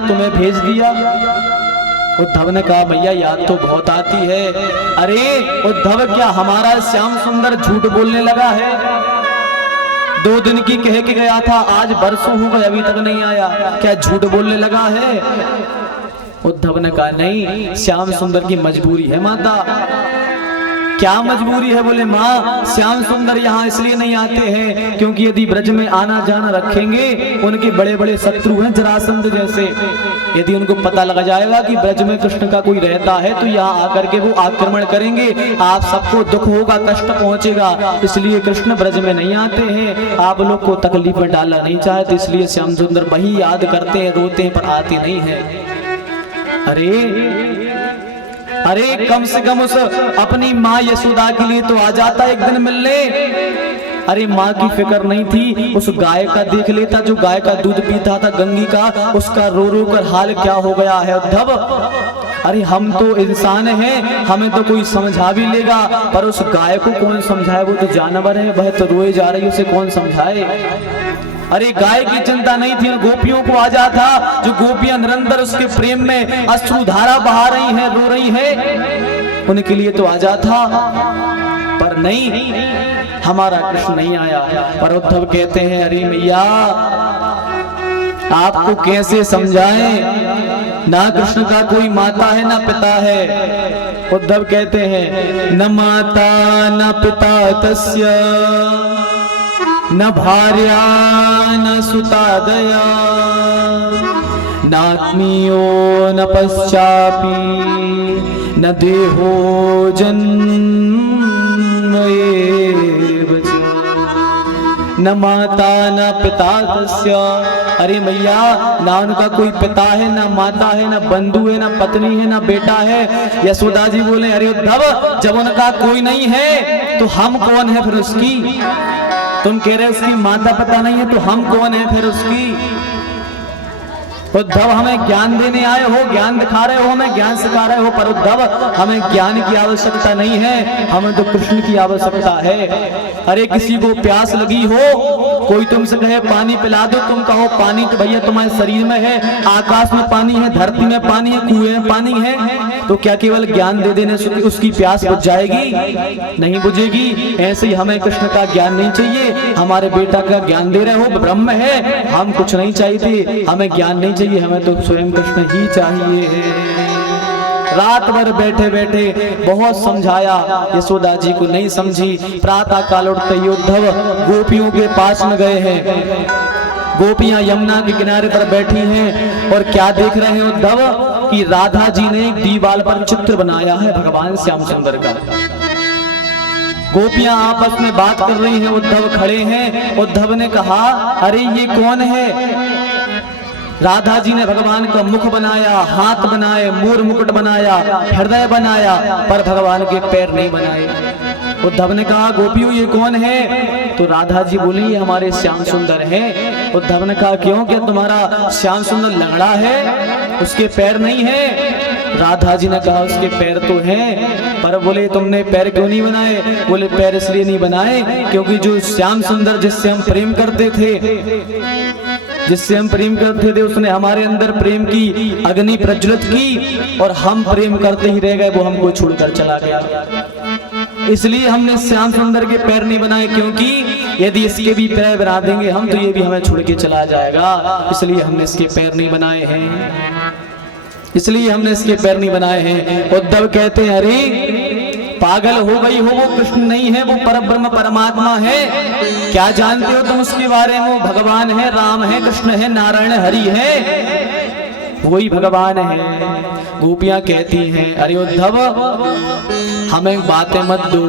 तुम्हें भेज दिया। उद्धव ने कहा भैया याद तो बहुत आती है। अरे उद्धव क्या हमारा श्याम सुंदर झूठ बोलने लगा है? 2 दिन की कह के गया था, आज बरसों हो गए अभी तक नहीं आया, क्या झूठ बोलने लगा है? उद्धव ने कहा नहीं, श्याम सुंदर की मजबूरी है माता। क्या मजबूरी है? बोले माँ श्याम सुंदर यहाँ इसलिए नहीं आते हैं क्योंकि यदि ब्रज में आना जाना रखेंगे, उनके बड़े बड़े शत्रु हैं जरासंध जैसे, यदि उनको पता लग जाएगा कि ब्रज में कृष्ण का कोई रहता है तो यहाँ आकर के वो आक्रमण करेंगे, आप सबको दुख होगा, कष्ट पहुंचेगा, इसलिए कृष्ण ब्रज में नहीं आते हैं, आप लोग को तकलीफ में डालना नहीं चाहते, इसलिए श्याम सुंदर वही याद करते हैं, रोते हैं, पर आते नहीं है। अरे कम से कम उस अपनी माँ यशोदा के लिए तो आ जाता एक दिन मिलने। अरे माँ की फिक्र नहीं थी, उस गाय का देख लेता जो गाय का दूध पीता था गंगी का, उसका रो रो कर हाल क्या हो गया है उद्धव। अरे हम तो इंसान हैं, हमें तो कोई समझा भी लेगा, पर उस गाय को कौन समझाए? वो तो जानवर है, वह तो रोए जा रही है, उसे कौन समझाए? अरे गाय की चिंता नहीं थी, गोपियों को आ जाता, जो गोपियां निरंतर उसके प्रेम में अश्रुधारा बहा रही हैं, रो रही हैं, उनके लिए तो आ जाता, पर नहीं, हमारा कृष्ण नहीं आया। पर उद्धव कहते हैं अरे मैया आपको कैसे समझाएं, ना कृष्ण का कोई माता है ना पिता है। उद्धव कहते हैं न माता न पिता तस्य, न भार्या न सुता दया, नात्मीयो न पश्चापि, न देहो जन्म एव च। न माता न पिता तस्य, अरे मैया ना उनका कोई पिता है, ना माता है, ना बंधु है, ना पत्नी है, ना बेटा है। यशोदा जी बोले अरे उद्धव जब उनका कोई नहीं है तो हम कौन है फिर उसकी? तुम कह रहे उसकी माता पिता नहीं है तो हम कौन है फिर उसकी? उद्धव हमें ज्ञान देने आए हो, ज्ञान दिखा रहे हो, हमें ज्ञान सिखा रहे हो, पर उद्धव हमें ज्ञान की आवश्यकता नहीं है, हमें तो कृष्ण की आवश्यकता है। अरे किसी को प्यास लगी हो, कोई तुमसे कहे पानी पिला दो, तुम कहो पानी तो भैया तुम्हारे शरीर में है, आकाश में पानी है, धरती में पानी है, कुएं में पानी है, तो क्या केवल ज्ञान दे देने से उसकी प्यास बुझ जाएगी? नहीं बुझेगी। ऐसे ही हमें कृष्ण का ज्ञान नहीं चाहिए, हमारे बेटा का ज्ञान दे रहे हो, ब्रह्म है, हम कुछ नहीं चाहिए, हमें ज्ञान नहीं चाहिए, हमें तो स्वयं कृष्ण ही चाहिए। रात भर बैठे बैठे बहुत समझाया, यशोदा जी को नहीं समझी। प्रातः काल उठते ही उद्धव गोपियों के पास में गए हैं। गोपियां यमुना के किनारे पर बैठी हैं और क्या देख रहे हैं उद्धव कि राधा जी ने एक दीवार पर चित्र बनाया है भगवान श्याम सुंदर का। गोपियां आपस में बात कर रही हैं, उद्धव खड़े हैं। उद्धव ने कहा अरे ये कौन है? राधा जी ने भगवान का मुख बनाया, हाथ बनाए, मोर मुकुट बनाया, हृदय बनाया, पर भगवान के पैर नहीं बनाए। उद्धव ने कहा गोपियों ये कौन है? तो राधा जी बोली ये हमारे श्याम सुंदर हैं। उद्धव ने कहा क्यों, क्या तुम्हारा श्याम सुंदर लंगड़ा है, उसके पैर नहीं है? राधा जी ने कहा उसके पैर तो हैं, पर बोले तुमने पैर क्यों नहीं बनाए? बोले पैर इसलिए नहीं बनाए क्योंकि जो श्याम सुंदर जिससे हम प्रेम करते थे, उसने हमारे अंदर प्रेम की अग्नि प्रज्वलित की और हम प्रेम करते ही रह गए, वो हमको छोड़कर चला गया। इसलिए हमने श्याम सुंदर के पैर नहीं बनाए, क्योंकि यदि इसके भी पैर बना देंगे हम तो ये भी हमें छोड़ के चला जाएगा, इसलिए हमने इसके पैर नहीं बनाए हैं। उद्धव कहते हैं अरे पागल हो गई हो, वो कृष्ण नहीं है, वो परब्रह्म परमात्मा है। क्या जानते हो तुम उसके बारे में? वो भगवान है, राम है, कृष्ण है, नारायण हरि है, वही भगवान है। गोपियां कहती हैं अरे उद्धव हमें बातें मत दो।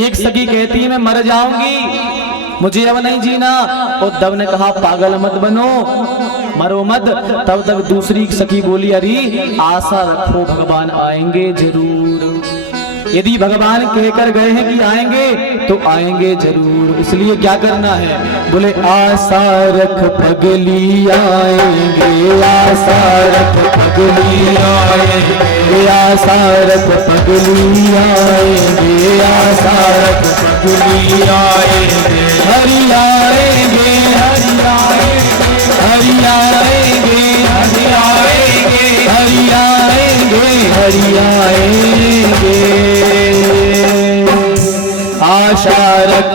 एक सखी कहती है मैं मर जाऊंगी, मुझे अब नहीं जीना। उद्धव ने कहा पागल मत बनो, मरो मत। तब तक दूसरी सखी बोली अरे आशा रखो भगवान आएंगे जरूर। यदि भगवान कहकर गए हैं कि आएंगे तो आएंगे जरूर, इसलिए क्या करना है? बोले आशा रख पगली आएंगे, आशा रख पगली आएंगे, आशा रख पगली आएंगे, आशा रख पगली आएंगे, हरि आएंगे, हरि आएंगे, हरि आएंगे, हरि आएंगे। आशा रख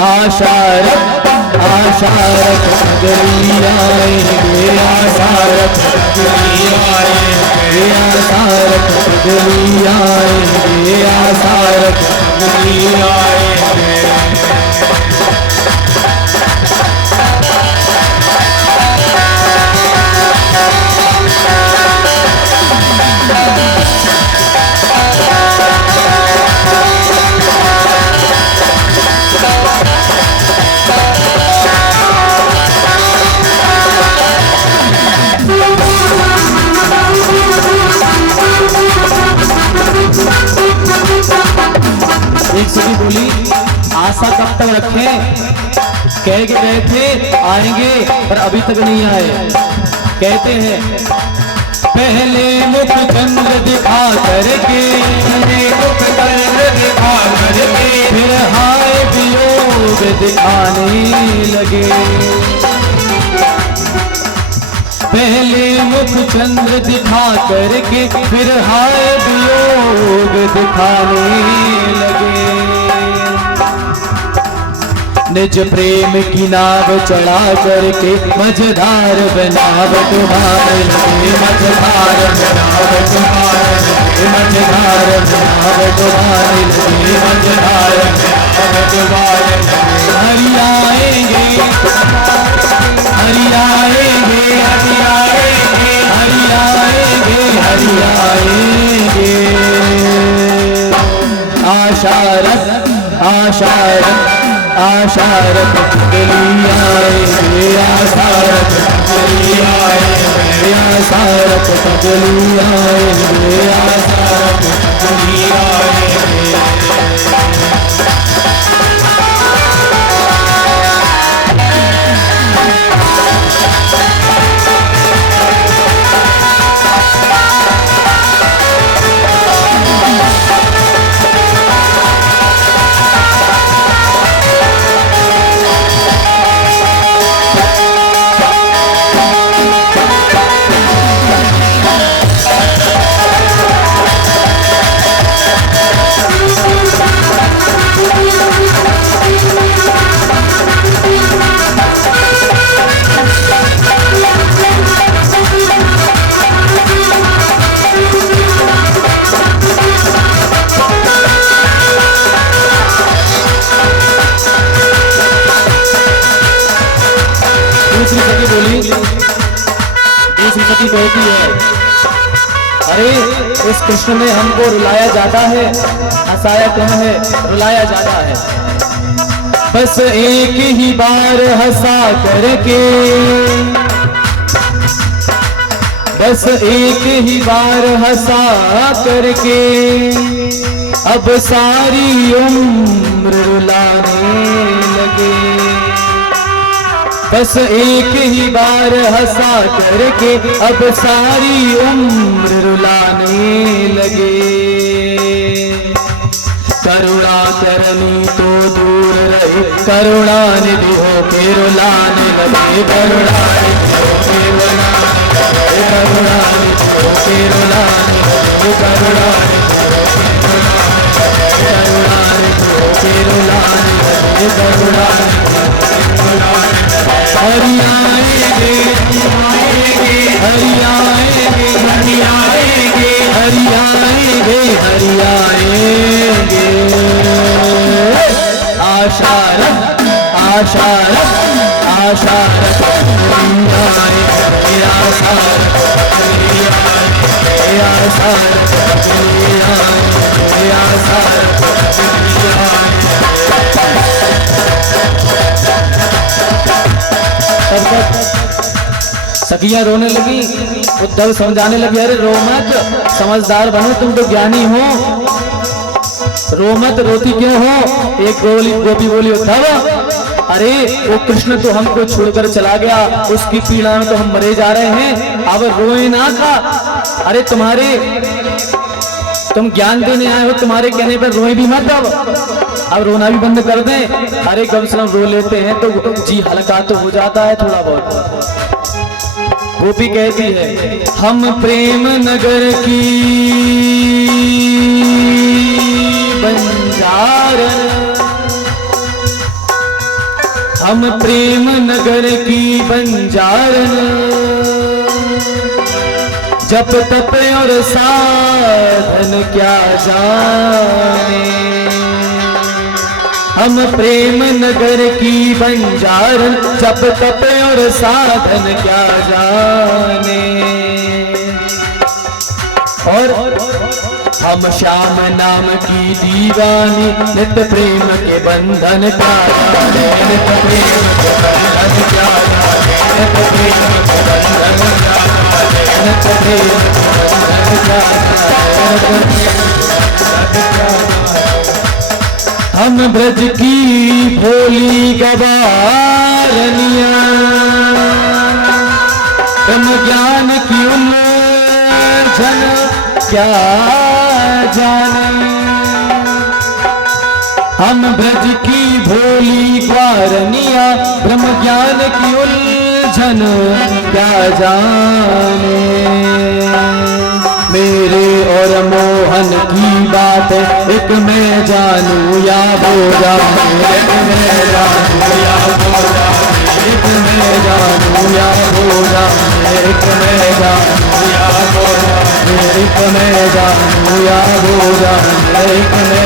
आशा रख आशा रख गली आएंगे। आशा रख गली आएंगे। आशा रख गली आएंगे। आशा रख गली आएंगे। एक सभी बोली आशा कब तक रखें, कह के गए थे आएंगे पर अभी तक नहीं आए। कहते हैं पहले मुख चंद्र दिखा करके, मुख चंद्र दिखा करके फिर हाय वियोग दिखाने लगे। पहले मुख चंद्र दिखा करके फिर हाय वियोग दिखाने लगे। निज प्रेम की नाव चढ़ा करके मझधार बनाव तुम्हारे लगे। मझधार बनाव तुम्हारे लगे। मझधार बनाव तुम्हारे लगे। मझधार बनाव तुम्हारे लगे। हरि आएंगे हरि आएंगे हरि आएंगे हरि आएंगे हरि आएंगे। आशा रख आशा रख आशा रख गली आएंगे। आशा रख गली आएंगे। आशा रख गली आएंगे। आशा रख गली आएंगे। दूसरी सखी कहती है अरे इस कृष्ण में हमको रुलाया जाता है, हंसाया कम है रुलाया जाता है। बस एक ही बार हंसा करके, बस एक ही बार हंसा करके अब सारी उम्र रुलाने लगे। बस एक ही बार हंसा करके अब सारी उम्र रुलाने लगे। करुणा करनी तो दूर रहे, करुणा निधि हो के रुलाने लगे। करुणा निधि हो के रुलाने लगे। करुणा निधि हो के रुलाने लगे। करुणा निधि हो के रुलाने लगे। करुणा हरि आएंगे हरि आएंगे हरि आएंगे हरि आएंगे हरि आएंगे। आशा रख आशा रख आशा रख आएंगे। आशा रख आशा रख आशा सखियां रोने लगी। उद्धव समझाने लगे अरे रो मत, समझदार बनो, तुम तो ज्ञानी हो, रो मत, रोती क्यों हो। एक गोपी बोली उद्धव अरे वो कृष्ण तो हमको छोड़कर चला गया, उसकी पीड़ा में तो हम मरे जा रहे हैं, अब रोए ना का। अरे तुम ज्ञान देने आए हो, तुम्हारे कहने पर रोए भी मत, अब रोना भी बंद कर दें। अरे कम से कम रो लेते हैं तो जी हल्का तो हो जाता है थोड़ा बहुत। गोपी कहती है हम प्रेम नगर की बंजारन, हम प्रेम नगर की बंजारन, जप तप और साधन क्या जाने। हम प्रेम नगर की बंजारन, जप तप और साधन क्या जाने। और हम श्याम नाम की दीवानी, नित्य प्रेम के बंधन क्या जाने, नित्य प्रेम के बंधन क्या जाने, नित्य प्रेम के बंधन क्या जाने, नित्य प्रेम के बंधन क्या जाने। हम ब्रज की भोली गवारनिया, ब्रह्म ज्ञान की उलझन क्या जाने। हम ब्रज की भोली ग्वारनिया, ब्रह्म ज्ञान की उलझन क्या जाने। मेरे और मोहन की बात एक मैं जानूं या हो जाऊं, एक मैं जानूं या हो जाऊं, एक मैं जानूं या हो जाऊं, एक मैं जानूं या हो जाऊं, एक मैं जानूं या हो जाऊं, एक मैं